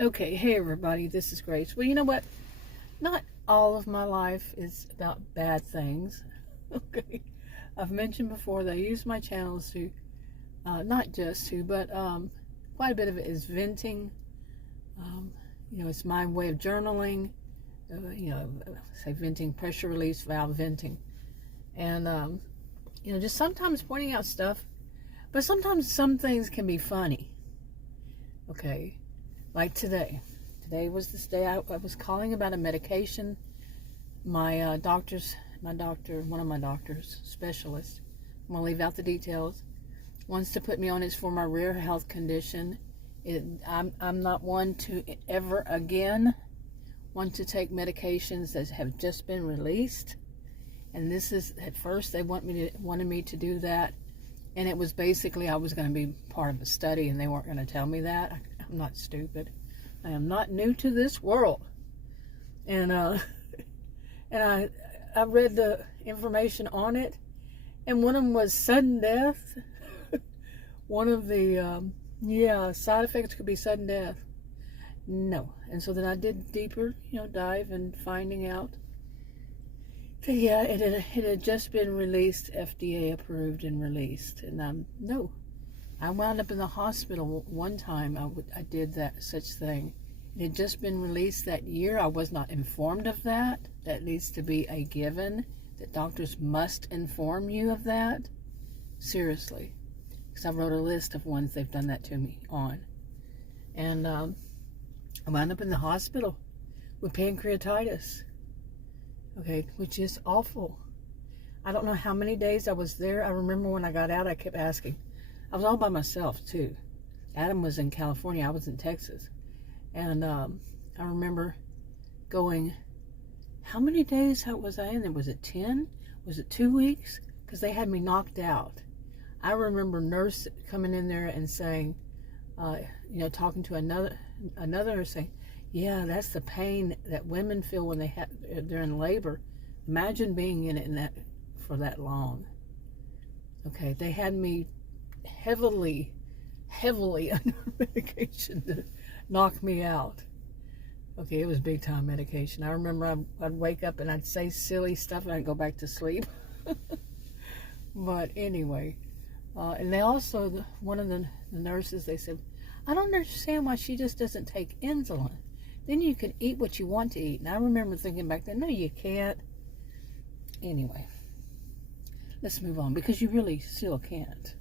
Okay, hey everybody, this is Grace. Well, you know what? Not all of my life is about bad things. Okay, I've mentioned before that I use my channels to, not just to, but quite a bit of it is venting. Um, it's my way of journaling. Say venting, pressure release valve venting, and just sometimes pointing out stuff. But sometimes some things can be funny. Okay, like today. Today was this day I was calling about a medication. My one of my doctors, specialist, I'm going to leave out the details, wants to put me on. It's for my rare health condition. I'm not one to ever again want to take medications that have just been released. And this is, at first they wanted me to do that. And it was basically I was going to be part of a study, and they weren't going to tell me that. I'm not stupid. I am not new to this world. And and I read the information on it, and one of them was sudden death. One of the side effects could be sudden death. No. And so then I did deeper, dive and finding out. So yeah, it had just been released, FDA approved and released. And no, I wound up in the hospital one time. I did that such thing. It had just been released that year. I was not informed of that. That needs to be a given, that doctors must inform you of that. Seriously. Because I wrote a list of ones they've done that to me on. And I wound up in the hospital with pancreatitis. Okay, which is awful. I don't know how many days I was there. I remember when I got out, I kept asking. I was all by myself, too. Adam was in California. I was in Texas. And I remember going, how many days was I in there? Was it 10? Was it 2 weeks? Because they had me knocked out. I remember nurse coming in there and saying, talking to another nurse saying, yeah, that's the pain that women feel when they're in labor. Imagine being in it for that long. Okay, they had me heavily under medication to knock me out. Okay, it was big time medication. I remember I'd wake up and I'd say silly stuff and I'd go back to sleep. But anyway, and they also, one of the nurses, they said, I don't understand why she just doesn't take insulin. Then you can eat what you want to eat. And I remember thinking back then, no, you can't. Anyway, let's move on, because you really still can't.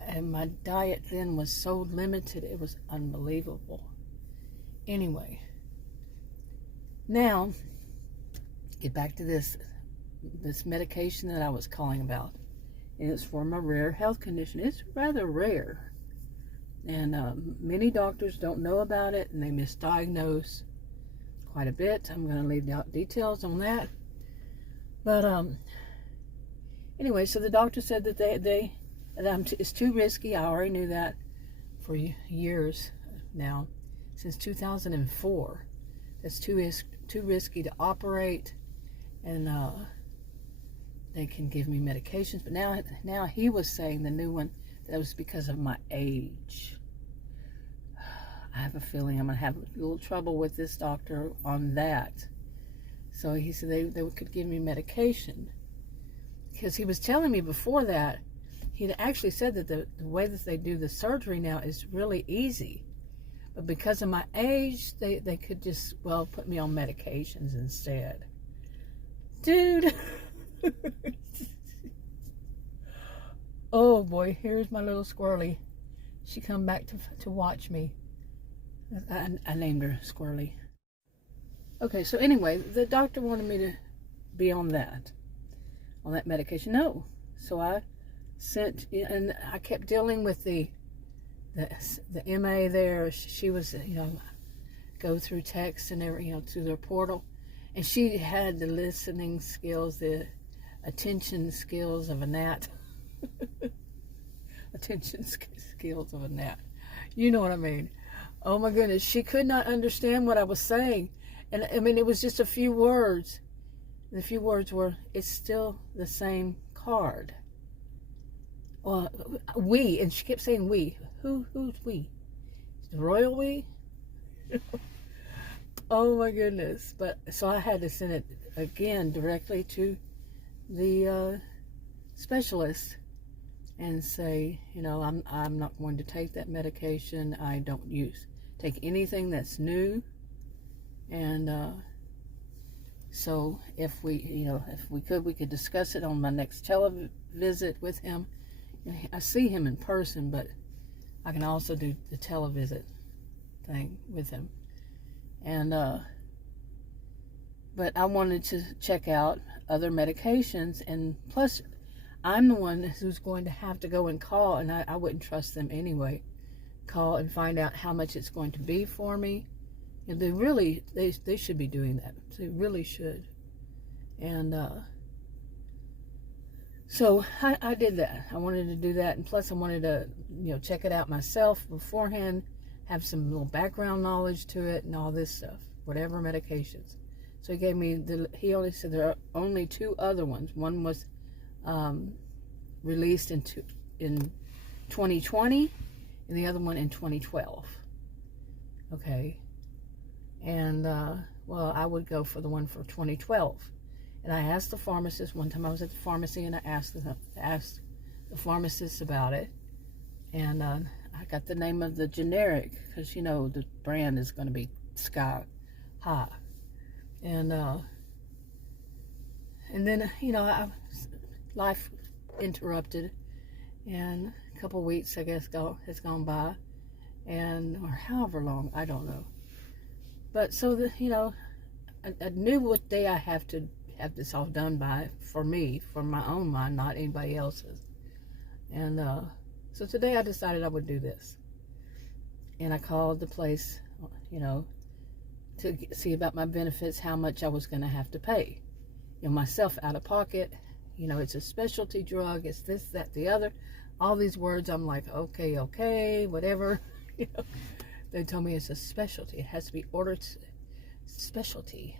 And my diet then was so limited, it was unbelievable. Anyway, now, get back to this medication that I was calling about. And it's for my rare health condition. It's rather rare. And many doctors don't know about it, and they misdiagnose quite a bit. I'm going to leave out details on that. But anyway, so the doctor said that it's too risky. I already knew that for years now, since 2004. That's too risky to operate, and they can give me medications. But now he was saying, the new one, that was because of my age. I have a feeling I'm going to have a little trouble with this doctor on that. So he said they could give me medication. Because he was telling me before that, he'd actually said that the way that they do the surgery now is really easy. But because of my age, they could just, put me on medications instead. Dude. Oh boy, here's my little squirrely. She come back to watch me. I named her Squirrely. Okay, so anyway, the doctor wanted me to be on that medication. No. So I sent, and I kept dealing with the MA there. She was, go through text and everything, through their portal. And she had the listening skills, the attention skills of a gnat. Attention skills of a gnat. You know what I mean. Oh my goodness. She could not understand what I was saying. And I mean, it was just a few words. The few words were, it's still the same card. We, and she kept saying we. Who's we? royal we. Oh my goodness. But so I had to send it again directly to the specialist and say, I'm not going to take that medication. I don't take anything that's new. And so if we could, we could discuss it on my next televisit with him. I see him in person, but I can also do the televisit thing with him. And but I wanted to check out other medications, and plus I'm the one who's going to have to go and call, and I wouldn't trust them anyway. Call and find out how much it's going to be for me. And they should be doing that. They really should. And so I did that. I wanted to do that, and plus I wanted to check it out myself beforehand, have some little background knowledge to it and all this stuff, whatever medications. So he gave me he only said there are only 2 other ones. One was released in 2020, and the other one in 2012. Okay. And well, I would go for the one for 2012. And I asked the pharmacist one time. I was at the pharmacy, and I asked the pharmacist about it. And I got the name of the generic, because the brand is going to be sky high. And then life interrupted, and a couple of weeks, I guess, has gone by, or however long, I don't know. But so I knew what day I have to have this all done by, for me, for my own mind, not anybody else's. And so today I decided I would do this. And I called the place, to see about my benefits, how much I was going to have to pay. Myself out of pocket. It's a specialty drug. It's this, that, the other. All these words, I'm like, okay, whatever. They told me it's a specialty. It has to be ordered specialty.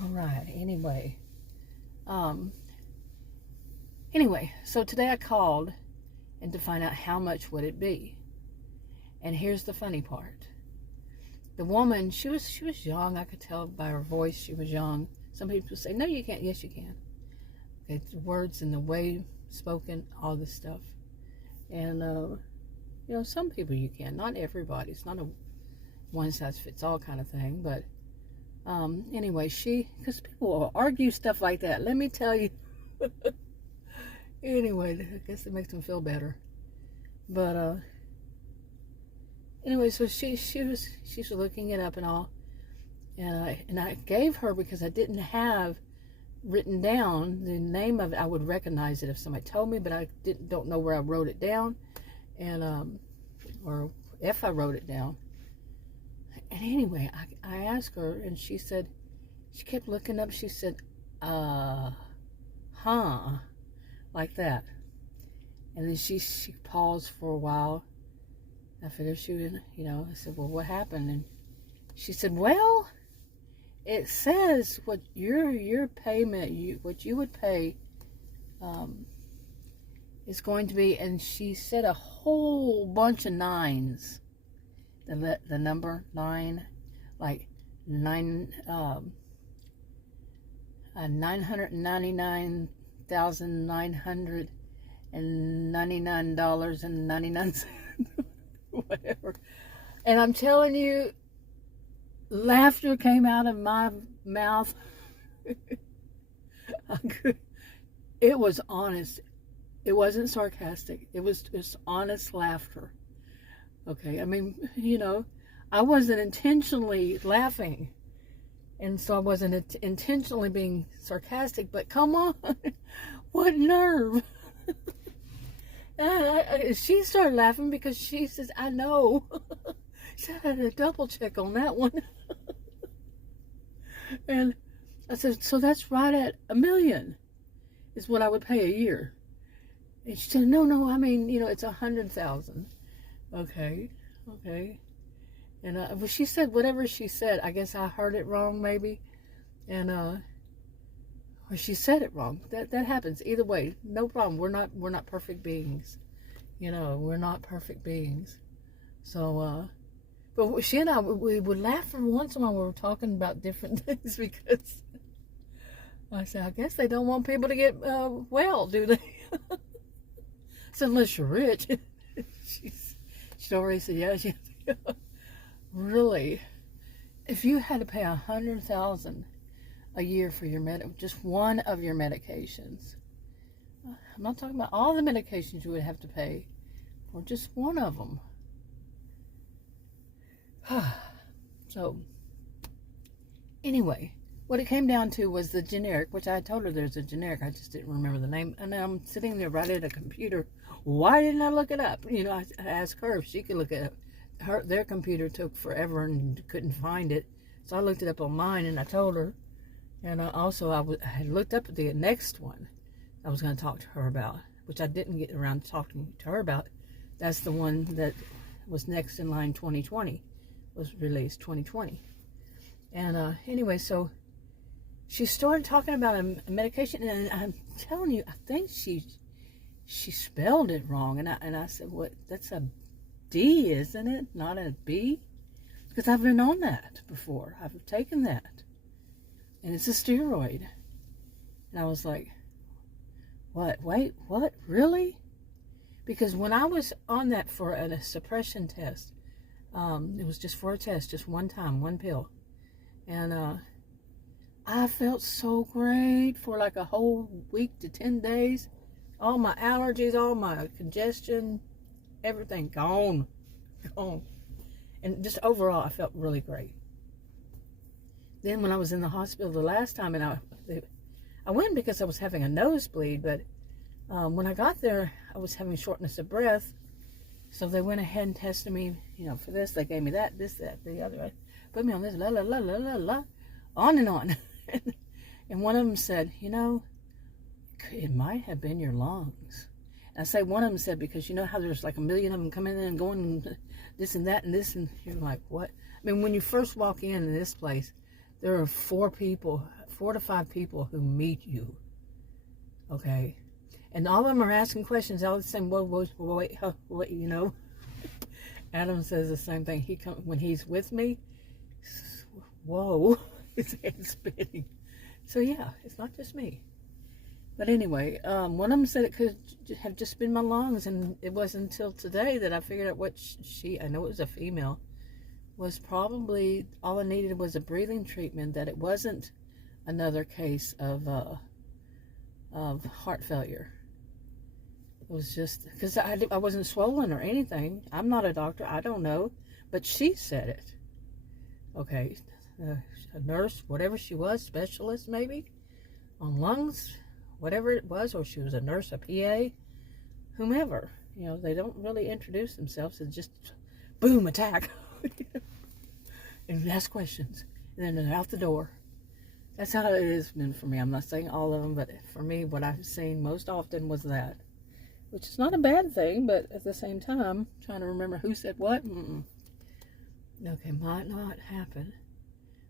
All right. Anyway, so today I called and to find out how much would it be. And here's the funny part. The woman, she was young. I could tell by her voice she was young. Some people say, no, you can't. Yes, you can. Okay, the words and the way spoken, all this stuff. And some people you can, not everybody. It's not a one-size-fits-all kind of thing. But anyway, because people will argue stuff like that. Let me tell you. Anyway, I guess it makes them feel better. But anyway, so she's looking it up and all, and I gave her, because I didn't have written down the name of it. I would recognize it if somebody told me, but I don't know where I wrote it down, and or if I wrote it down. And anyway, I asked her, and she kept looking up. She said, like that. And then she paused for a while. I figured she would, I said, well, what happened? And she said, well, it says what your payment, what you would pay is going to be, and she said a whole bunch of nines. The number 9, like $999,999.99. Whatever. And I'm telling you, laughter came out of my mouth. It was honest. It wasn't sarcastic. It was just honest laughter. Okay, I mean, I wasn't intentionally laughing, and so I wasn't intentionally being sarcastic, but come on, what nerve. She started laughing because she says, I know. She had a double check on that one. And I said, so that's right at $1 million is what I would pay a year. And she said, no, I mean, it's 100,000. Okay. And well, she said whatever she said. I guess I heard it wrong, maybe. And or she said it wrong. That happens either way. No problem. We're not perfect beings. We're not perfect beings. So, but she and I, we would laugh every once in a while. We were talking about different things because I said, I guess they don't want people to get well, do they? So unless you're rich. She already said, yeah. Really, if you had to pay $100,000 a year for your just one of your medications, I'm not talking about all the medications you would have to pay for just one of them. So, anyway, what it came down to was the generic, which I told her there's a generic. I just didn't remember the name. And I'm sitting there right at a computer. Why didn't I look it up? You know, I asked her if she could look it up. Their computer took forever and couldn't find it. So I looked it up on mine and I told her. And also I had looked up the next one I was going to talk to her about, which I didn't get around to talking to her about. That's the one that was next in line. 2020 was released, 2020. And anyway, so she started talking about a medication, and I'm telling you, I think she spelled it wrong. And I said, what? That's a D, isn't it? Not a B? Because I've been on that before. I've taken that. And it's a steroid. And I was like, what? Wait, what? Really? Because when I was on that for a suppression test, it was just for a test, just one time, one pill. And I felt so great for like a whole week to 10 days. All my allergies, all my congestion, everything gone. And just overall, I felt really great. Then when I was in the hospital the last time, and I went because I was having a nosebleed, but when I got there, I was having shortness of breath. So they went ahead and tested me, you know, for this. They gave me that, this, that, the other. Put me on this, la, la, la, la, la, la, on and on. And one of them said, you know, it might have been your lungs. And I say one of them said, because you know how there's like a million of them coming in and going this and that and this, and you're like, what? I mean, when you first walk in this place, there are 4 to 5 people who meet you, okay? And all of them are asking questions, all the same, wait, you know? Adam says the same thing. When he's with me, whoa, his head's spinning. So yeah, it's not just me. But anyway, one of them said it could have just been my lungs, and it wasn't until today that I figured out what I know it was a female, was probably, all I needed was a breathing treatment, that it wasn't another case of heart failure. It was just, because I wasn't swollen or anything. I'm not a doctor, I don't know, but she said it. Okay, a nurse, whatever she was, specialist maybe, on lungs, whatever it was, or she was a nurse, a PA, whomever. You know, they don't really introduce themselves, it's just, boom, attack. And ask questions, and then they're out the door. That's how it has been for me. I'm not saying all of them, but for me, what I've seen most often was that. Which is not a bad thing, but at the same time, trying to remember who said what. Okay, might not happen.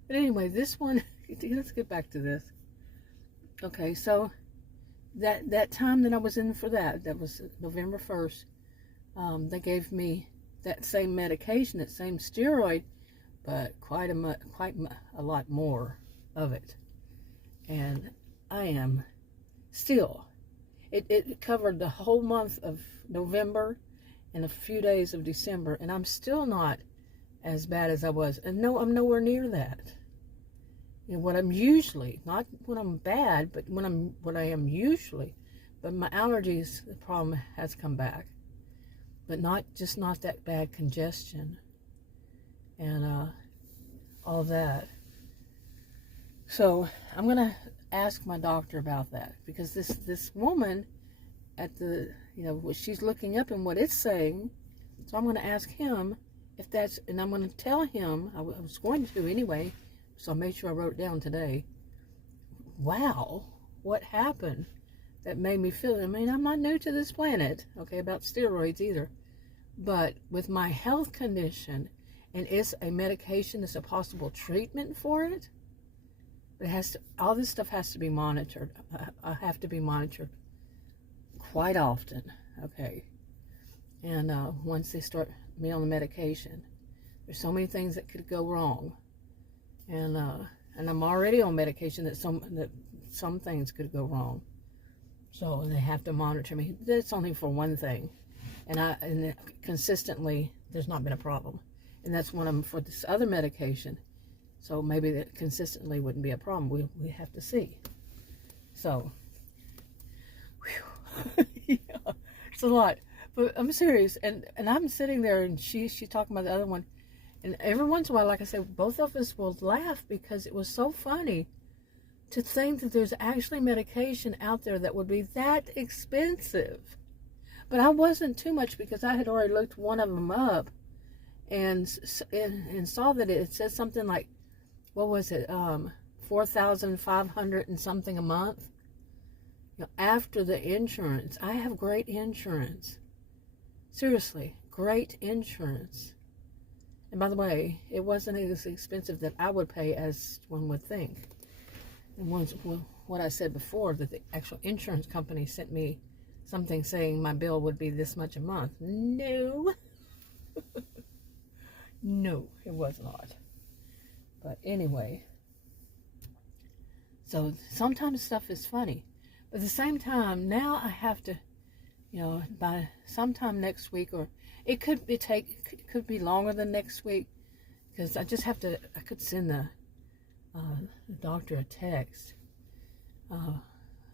But anyway, this one, let's get back to this. Okay, so that time that I was in for that was November 1st, they gave me that same medication, that same steroid, but quite a lot more of it. And I am still, it covered the whole month of November and a few days of December, and I'm still not as bad as I was. And no, I'm nowhere near that. You know, what I'm usually, not when I'm bad, but what I am usually. But my allergies, the problem has come back. But not that bad congestion and all that. So I'm gonna ask my doctor about that, because this woman at the, you know, what she's looking up and what it's saying. So I'm gonna ask him if that's, and I'm gonna tell him, I was going to anyway, so I made sure I wrote it down today. Wow, what happened that made me feel, I mean, I'm not new to this planet, okay, about steroids either, but with my health condition, and it's a medication, it's a possible treatment for it, it has to, all this stuff has to be monitored. I have to be monitored quite often, okay? And once they start me on the medication. There's so many things that could go wrong, and I'm already on medication that some things could go wrong. So they have to monitor me. That's only for one thing, and consistently there's not been a problem, and that's one of them for this other medication. So maybe that consistently wouldn't be a problem. We have to see. So, yeah, it's a lot. But I'm serious, and I'm sitting there, and she's talking about the other one, and every once in a while, like I said, both of us will laugh because it was so funny to think that there's actually medication out there that would be that expensive. But I wasn't too much because I had already looked one of them up, and saw that it said something like, what was it, 4,500 and something a month. After the insurance, I have great insurance. Seriously, great insurance. And by the way, it wasn't as expensive that I would pay as one would think. And what I said before, that the actual insurance company sent me something saying my bill would be this much a month. No. No, it was not. But anyway, so sometimes stuff is funny. But at the same time, now I have to, by sometime next week, or it could be longer than next week, because I could send the doctor a text,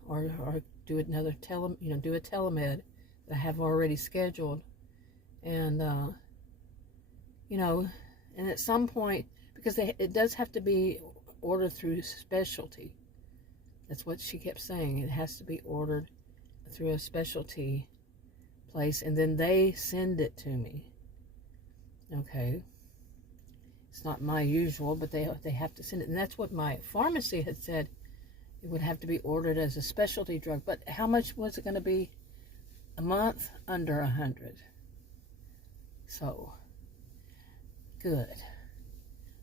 or do another do a telemed that I have already scheduled, and and at some point, because it does have to be ordered through specialty. That's what she kept saying. It has to be ordered through a specialty place, and then they send it to me. Okay. It's not my usual, but they have to send it. And that's what my pharmacy had said. It would have to be ordered as a specialty drug. But how much was it going to be a month? Under 100. So, good.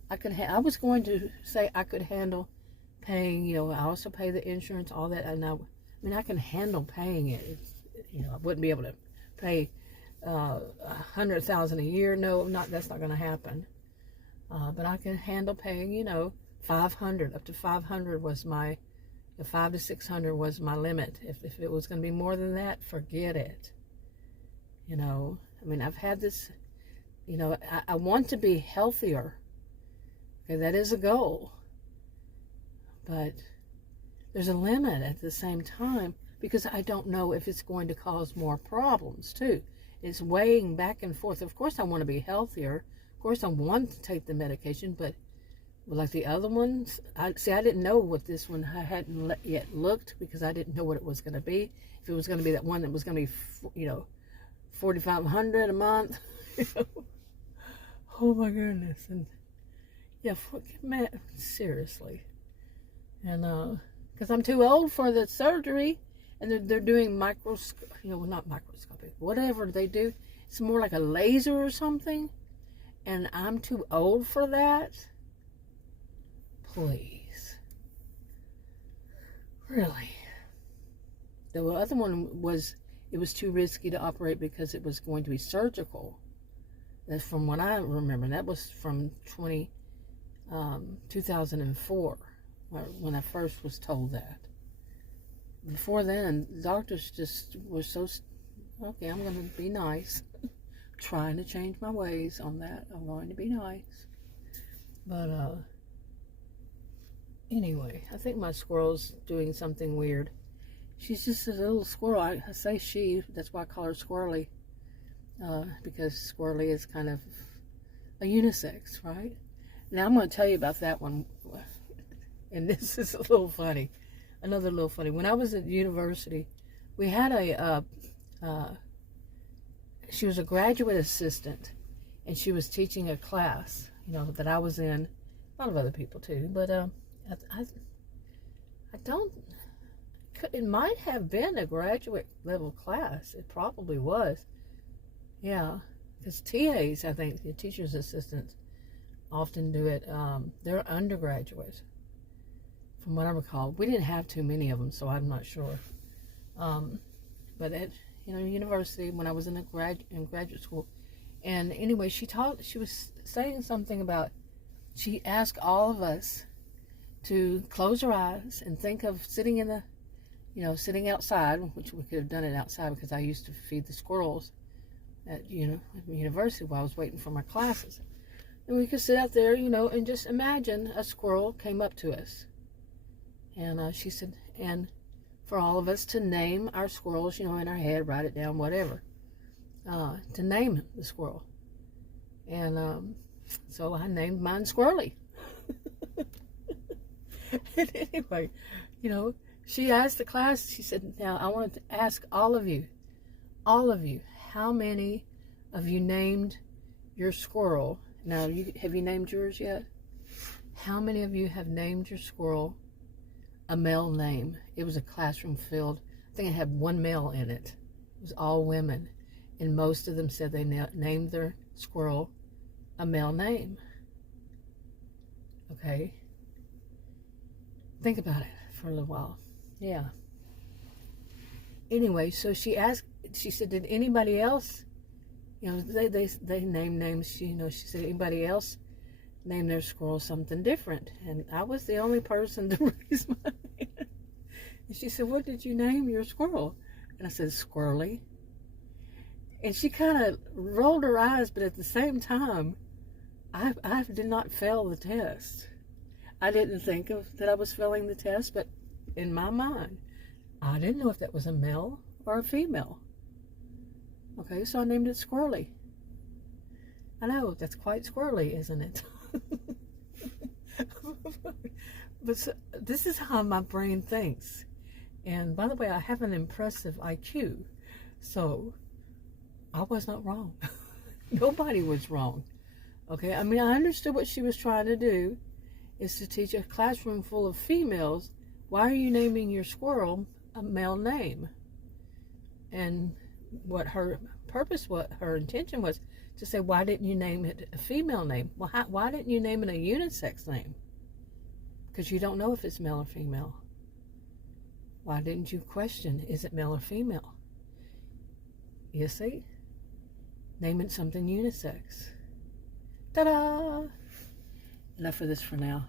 I was going to say I could handle paying, I also pay the insurance, all that. And I can handle paying it. I wouldn't be able to pay $100,000 a year. No, that's not going to happen. But I can handle paying, 500 up to 500 was my, 500 to 600 was my limit. If it was going to be more than that, forget it. I've had this, I want to be healthier. Okay, that is a goal. But there's a limit at the same time, because I don't know if it's going to cause more problems too. It's weighing back and forth. Of course I want to be healthier. Of course I want to take the medication, but like the other ones, I didn't know what this one, I hadn't yet looked, because I didn't know what it was going to be. If it was going to be that one that was going to be, $4,500 a month. Oh my goodness. And yeah, man, seriously. And because I'm too old for the surgery, and they're doing not microscopic, whatever they do. It's more like a laser or something, and I'm too old for that. Please. Really. The other one it was too risky to operate because it was going to be surgical. That's from what I remember. That was from 2004, when I first was told that. Before then, doctors just were so, okay, I'm going to be nice. Trying to change my ways on that. I'm going to be nice. But, anyway, I think my squirrel's doing something weird. She's just a little squirrel. I say she, that's why I call her Squirrely. Because Squirrely is kind of a unisex, right? Now I'm going to tell you about that one. And this is a little funny. Another little funny. When I was at university, we had she was a graduate assistant, and she was teaching a class, that I was in. A lot of other people too, but it might have been a graduate level class. It probably was. Yeah, because TAs, I think, the teacher's assistants, often do it. They're undergraduate, from what I recall. We didn't have too many of them, so I'm not sure. But at university, when I was in graduate school, And anyway, she was saying something about, she asked all of us to close our eyes and think of sitting in the, sitting outside, which we could have done it outside because I used to feed the squirrels at university while I was waiting for my classes. And we could sit out there, and just imagine a squirrel came up to us. And she said, and for all of us to name our squirrels, in our head, write it down, whatever, to name the squirrel. And so I named mine Squirrely. And anyway, she asked the class, she said, now I wanted to ask all of you, how many of you named your squirrel? Now, have you named yours yet? How many of you have named your squirrel a male name? It was a classroom filled, I think it had one male in it. It was all women. And most of them said they named their squirrel a male name. Okay? Think about it for a little while. Yeah. Anyway, so she said, did anybody else, they name names, she said, anybody else name their squirrel something different? And I was the only person to raise my hand. And she said, what did you name your squirrel? And I said, Squirrely. And she kind of rolled her eyes, but at the same time, I did not fail the test. I didn't think that I was failing the test, but in my mind, I didn't know if that was a male or a female. Okay, so I named it Squirrely. I know, that's quite squirrely, isn't it? But so, this is how my brain thinks. And by the way, I have an impressive IQ, so I was not wrong. Nobody was wrong. Okay, I mean, I understood what she was trying to do, is to teach a classroom full of females, why are you naming your squirrel a male name? And what her purpose, what her intention was to say, why didn't you name it a female name? Well, why didn't you name it a unisex name? Because you don't know if it's male or female. Why didn't you question, is it male or female? You see? Name it something unisex. Ta-da! Enough of this for now.